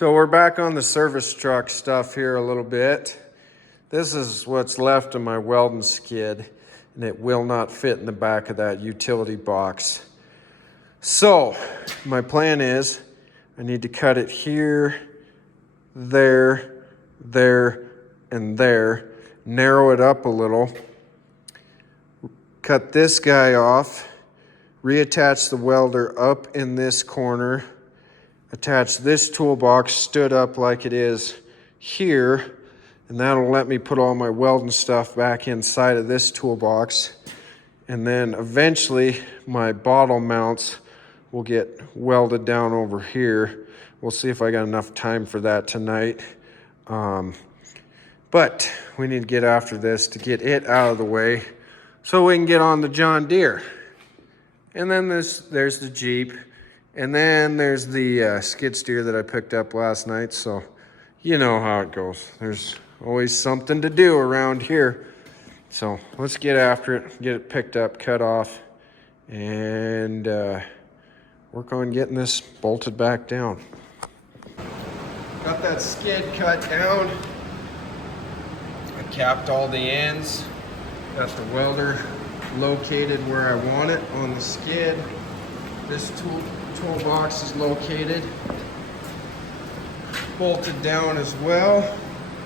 So we're back on the service truck stuff here a little bit. This is what's left of my welding skid, and it will not fit in the back of that utility box. So my plan is I need to cut it here, there, and there, narrow it up a little, cut this guy off, reattach the welder up in this corner, attach this toolbox stood up like it is here, and that'll let me put all my welding stuff back inside of this toolbox. And then eventually my bottle mounts will get welded down over here. We'll see if I got enough time for that tonight. But we need to get after this to get it out of the way so we can get on the John Deere. And then there's the Jeep. And then there's the skid steer that I picked up last night. So you know how it goes. There's always something to do around here. So let's get after it, get it picked up, cut off, and work on getting this bolted back down. Got that skid cut down. I capped all the ends. Got the welder located where I want it on the skid. This toolbox is located, bolted down as well.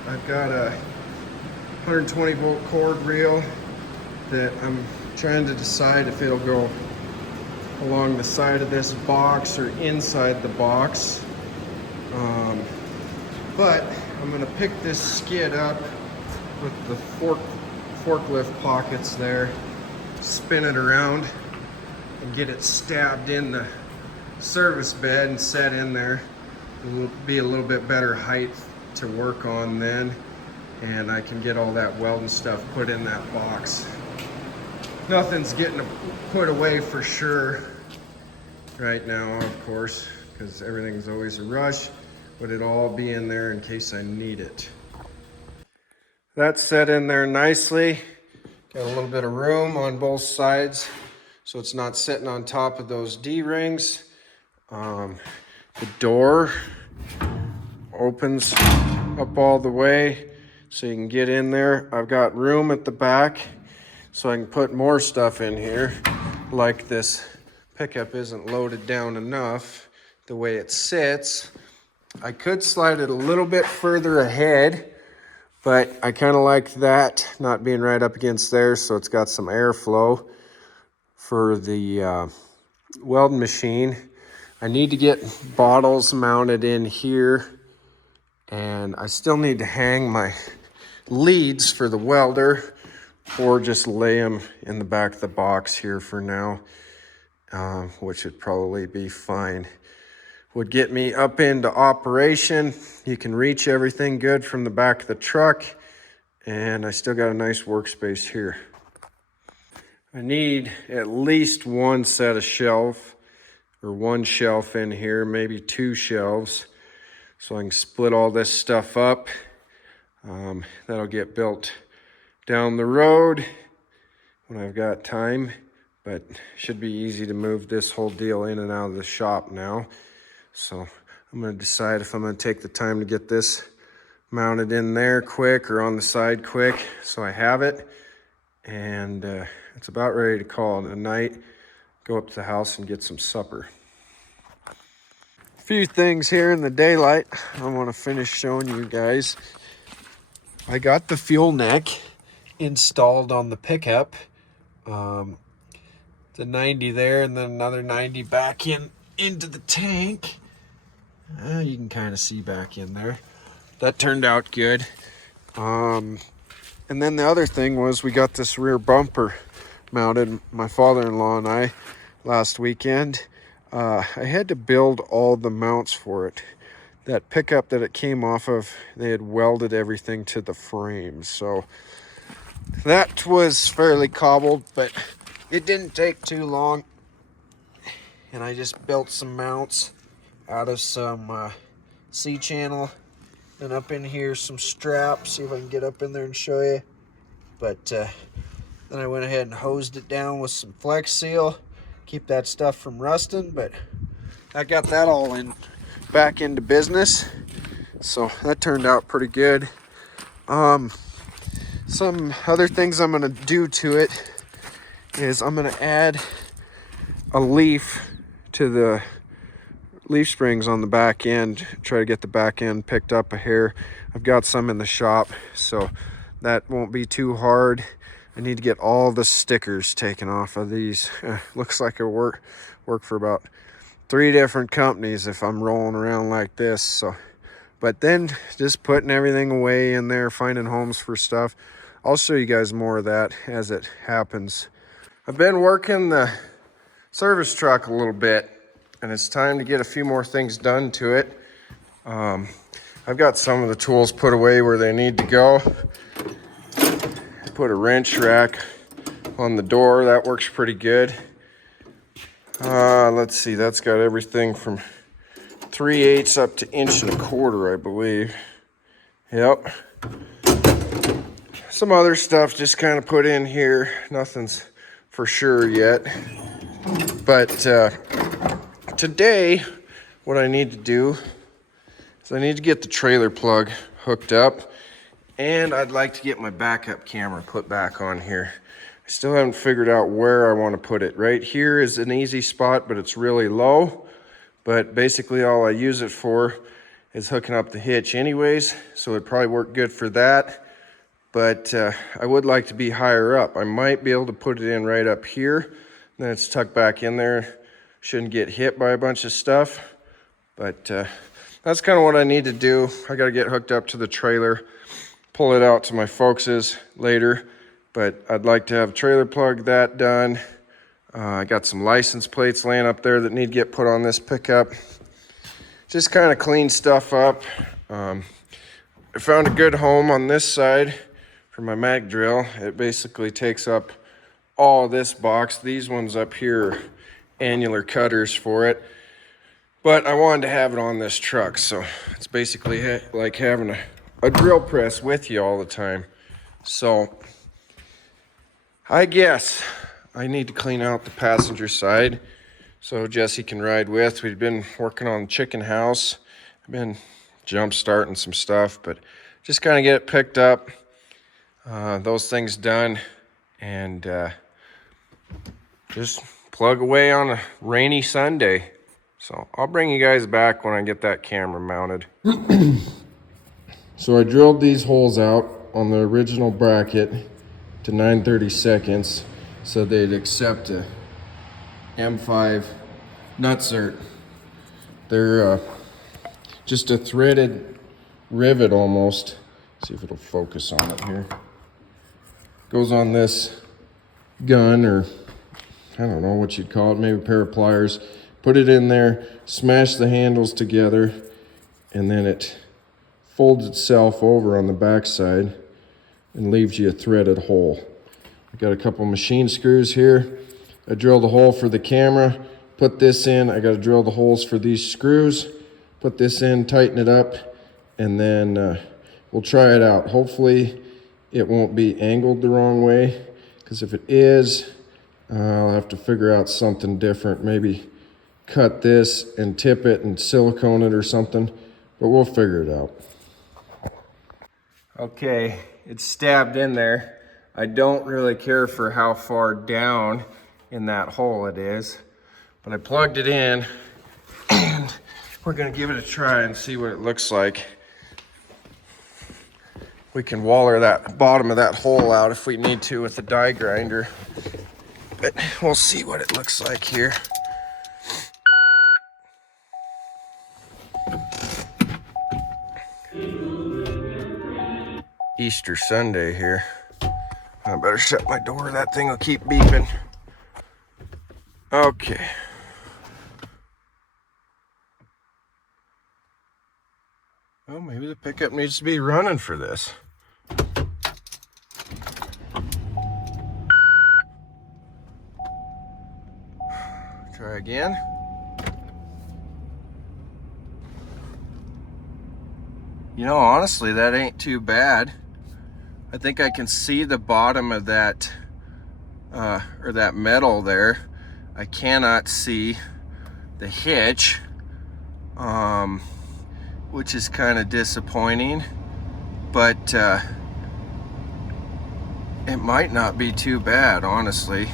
I've got a 120 volt cord reel that I'm trying to decide if it'll go along the side of this box or inside the box. But I'm gonna pick this skid up with the forklift pockets there, spin it around, and get it stabbed in the service bed and set in there. It'll be a little bit better height to work on then, and I can get all that welding stuff put in that box. Nothing's getting put away for sure right now, of course, because everything's always a rush, but it'll all be in there in case I need it. That's set in there nicely. Got a little bit of room on both sides, so it's not sitting on top of those D-rings. The door opens up all the way so you can get in there. I've got room at the back so I can put more stuff in here, like this pickup isn't loaded down enough the way it sits. I could slide it a little bit further ahead, but I kind of like that not being right up against there, so it's got some airflow for the welding machine. I need to get bottles mounted in here, and I still need to hang my leads for the welder or just lay them in the back of the box here for now, which would probably be fine. Would get me up into operation. You can reach everything good from the back of the truck, and I still got a nice workspace here. I need at least one set of shelf, or one shelf in here, maybe two shelves, so I can split all this stuff up. That'll get built down the road when I've got time, but should be easy to move this whole deal in and out of the shop now. So I'm gonna decide if I'm gonna take the time to get this mounted in there quick or on the side quick so I have it. And it's about ready to call it a night. Go up to the house and get some supper. A few things here in the daylight I want to finish showing you guys. I got the fuel neck installed on the pickup. The 90 there, and then another 90 back into the tank. You can kind of see back in there. That turned out good. And then the other thing was we got this rear bumper mounted, my father-in-law and I, last weekend. I had to build all the mounts for it. That pickup that it came off of, they had welded everything to the frame. So that was fairly cobbled, but it didn't take too long. And I just built some mounts out of some C-channel. And up in here, some straps. See if I can get up in there and show you. But then I went ahead and hosed it down with some Flex Seal. Keep that stuff from rusting. But I got that all in back into business. So that turned out pretty good. Some other things I'm gonna do to it is I'm gonna add a leaf to the leaf springs on the back end, try to get the back end picked up a hair. I've got some in the shop, so that won't be too hard. I need to get all the stickers taken off of these. Looks like it work for about 3 different companies if I'm rolling around like this. So, but then just putting everything away in there, finding homes for stuff. I'll show you guys more of that as it happens. I've been working the service truck a little bit, and it's time to get a few more things done to it. I've got some of the tools put away where they need to go. Put a wrench rack on the door. That works pretty good. Let's see, that's got everything from 3/8 up to 1.25 inches, I believe. Yep. Some other stuff just kind of put in here. Nothing's for sure yet. But today, what I need to do is I need to get the trailer plug hooked up, and I'd like to get my backup camera put back on here. I still haven't figured out where I want to put it. Right here is an easy spot, but it's really low. But basically all I use it for is hooking up the hitch anyways, so it'd probably work good for that. But I would like to be higher up. I might be able to put it in right up here. Then it's tucked back in there. Shouldn't get hit by a bunch of stuff. But that's kind of what I need to do. I got to get hooked up to the trailer, pull it out to my folks's later. But I'd like to have trailer plug that done. I got some license plates laying up there that need to get put on this pickup. Just kind of clean stuff up. I found a good home on this side for my mag drill. It basically takes up all this box. These ones up here are annular cutters for it. But I wanted to have it on this truck, so it's basically like having a drill press with you all the time. So I guess I need to clean out the passenger side so Jesse can ride with. We've been working on the chicken house. I've been jump starting some stuff, but just kind of get it picked up, those things done, and just plug away on a rainy Sunday. So I'll bring you guys back when I get that camera mounted. So I drilled these holes out on the original bracket to 9/32 so they'd accept a M5 nutsert. They're just a threaded rivet almost. See if it'll focus on it here. Goes on this gun, or I don't know what you'd call it, maybe a pair of pliers. Put it in there, smash the handles together, and then it folds itself over on the backside and leaves you a threaded hole. I got a couple machine screws here. I drilled a hole for the camera, put this in. I got to drill the holes for these screws, put this in, tighten it up, and then we'll try it out. Hopefully it won't be angled the wrong way, because if it is, I'll have to figure out something different. Maybe cut this and tip it and silicone it or something, but we'll figure it out. Okay, it's stabbed in there. I don't really care for how far down in that hole it is, but I plugged it in and we're gonna give it a try and see what it looks like. We can waller that bottom of that hole out if we need to with a die grinder, but we'll see what it looks like here. Easter Sunday here. I better shut my door, that thing will keep beeping. Okay. Well, maybe the pickup needs to be running for this. Try again. You know, honestly, that ain't too bad. I think I can see the bottom of that, or that metal there. I cannot see the hitch. which is kind of disappointing, but it might not be too bad, honestly.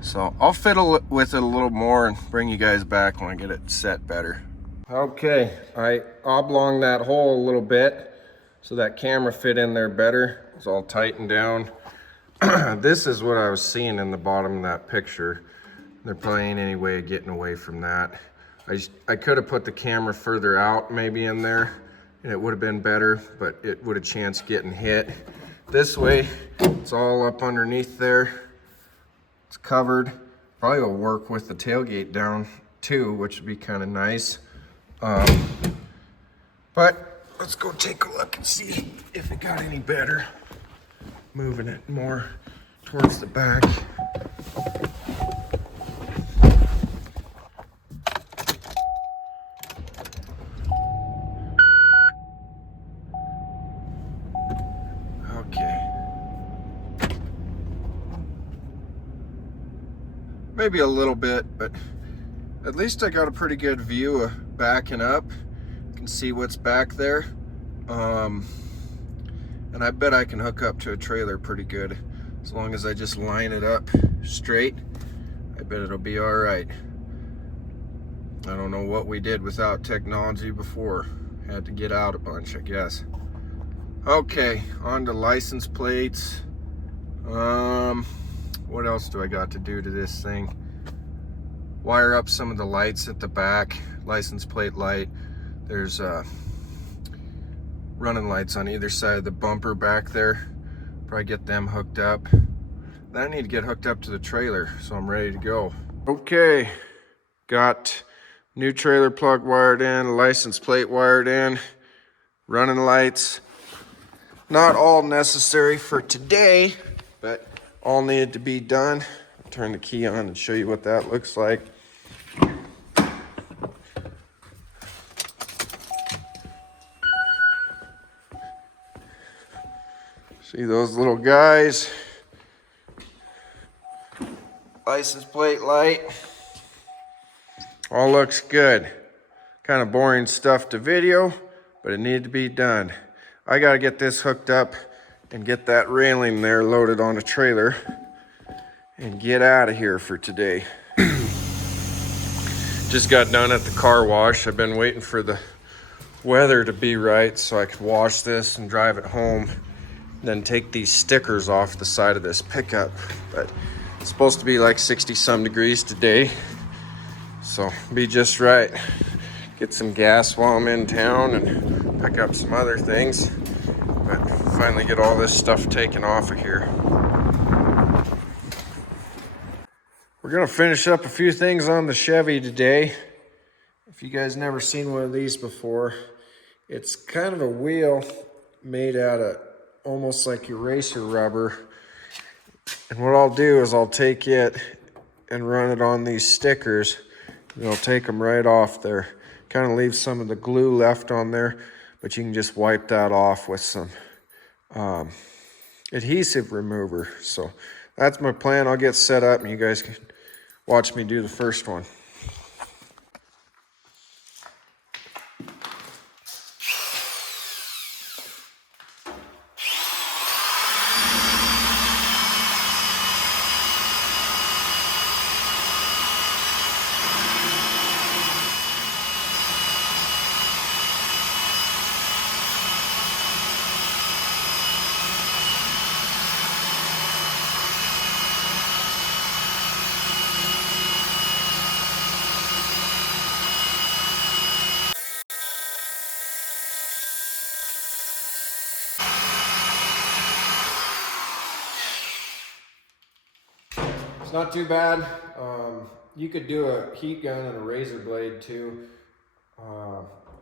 So I'll fiddle with it a little more and bring you guys back when I get it set better. Okay, I oblonged that hole a little bit so that camera fit in there better. It's all tightened down. This is what I was seeing in the bottom of that picture. There probably ain't any way of getting away from that. I could have put the camera further out maybe in there and it would have been better, but it would have chanced getting hit. This way, it's all up underneath there. It's covered. Probably will work with the tailgate down too, which would be kind of nice. But let's go take a look and see if it got any better. Moving it more towards the back. Okay. Maybe a little bit, but at least I got a pretty good view of backing up. You can see what's back there. And I bet I can hook up to a trailer pretty good. As long as I just line it up straight, I bet it'll be all right. I don't know what we did without technology before. Had to get out a bunch, I guess. Okay, on to license plates. What else do I got to do to this thing? Wire up some of the lights at the back, license plate light. There's running lights on either side of the bumper back there. Probably get them hooked up. Then I need to get hooked up to the trailer, so I'm ready to go. Okay, got new trailer plug wired in, license plate wired in, running lights. Not all necessary for today, but all needed to be done. I'll turn the key on and show you what that looks like. See those little guys? License plate light. All looks good. Kind of boring stuff to video, but it needed to be done. I gotta get this hooked up and get that railing there loaded on a trailer and get out of here for today. Just got done at the car wash. I've been waiting for the weather to be right so I could wash this and drive it home. Then take these stickers off the side of this pickup. But it's supposed to be like 60 some degrees today, so be just right. Get some gas while I'm in town and pick up some other things, but finally get all this stuff taken off of here. We're gonna finish up a few things on the Chevy today. If you guys never seen one of these before, it's kind of a wheel made out of almost like eraser rubber. And what I'll do is I'll take it and run it on these stickers, and I'll take them right off there. Kind of leave some of the glue left on there, but you can just wipe that off with some adhesive remover. So that's my plan. I'll get set up and you guys can watch me do the first one. It's not too bad. You could do a heat gun and a razor blade too.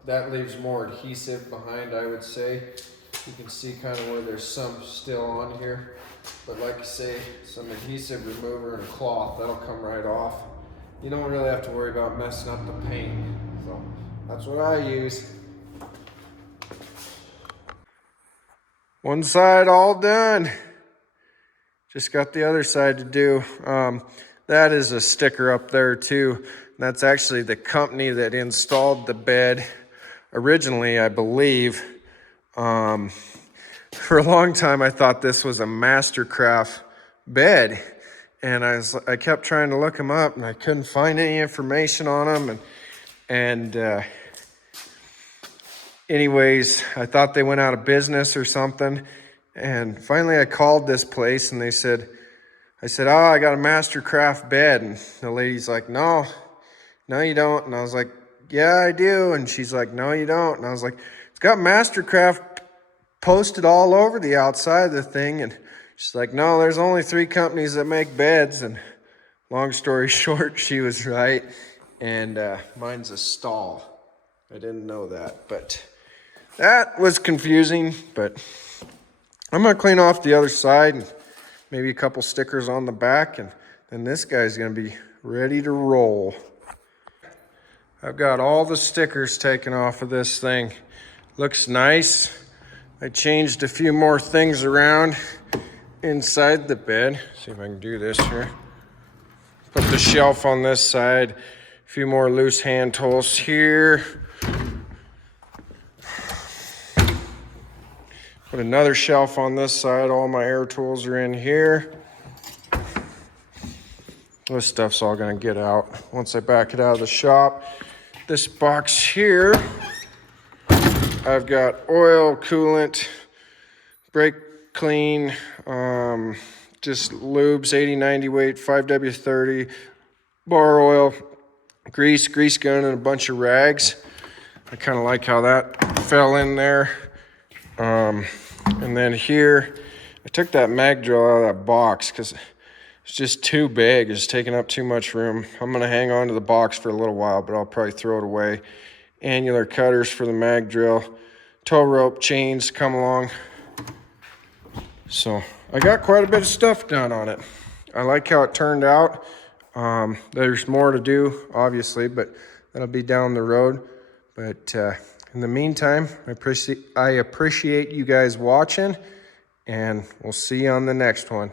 That leaves more adhesive behind, I would say. You can see kind of where there's some still on here. But like I say, some adhesive remover and a cloth, that'll come right off. You don't really have to worry about messing up the paint. So that's what I use. One side all done. Just got the other side to do. That is a sticker up there too. That's actually the company that installed the bed originally, I believe. For a long time, I thought this was a Mastercraft bed, and I kept trying to look them up, and I couldn't find any information on them. And anyways, I thought they went out of business or something. And finally, I called this place, and I said, "Oh, I got a Mastercraft bed," and the lady's like, "No, you don't." And I was like, "Yeah, I do." And she's like, "No, you don't." And I was like, "It's got Mastercraft posted all over the outside of the thing." And she's like, "No, there's only 3 companies that make beds." And long story short, she was right. And mine's a stall. I didn't know that, but that was confusing. But I'm gonna clean off the other side and maybe a couple stickers on the back, and then this guy's gonna be ready to roll. I've got all the stickers taken off of this thing. Looks nice. I changed a few more things around inside the bed. See if I can do this here. Put the shelf on this side. A few more loose hand tools here. Put another shelf on this side. All my air tools are in here. This stuff's all gonna get out once I back it out of the shop. This box here, I've got oil, coolant, brake clean, just lubes, 80-90 weight, 5W30, bar oil, grease gun, and a bunch of rags. I kind of like how that fell in there. And then here, I took that mag drill out of that box because it's just too big. It's taking up too much room. I'm going to hang on to the box for a little while, but I'll probably throw it away. Annular cutters for the mag drill. Tow rope, chains come along. So I got quite a bit of stuff done on it. I like how it turned out. There's more to do, obviously, but that'll be down the road. But in the meantime, I appreciate you guys watching, and we'll see you on the next one.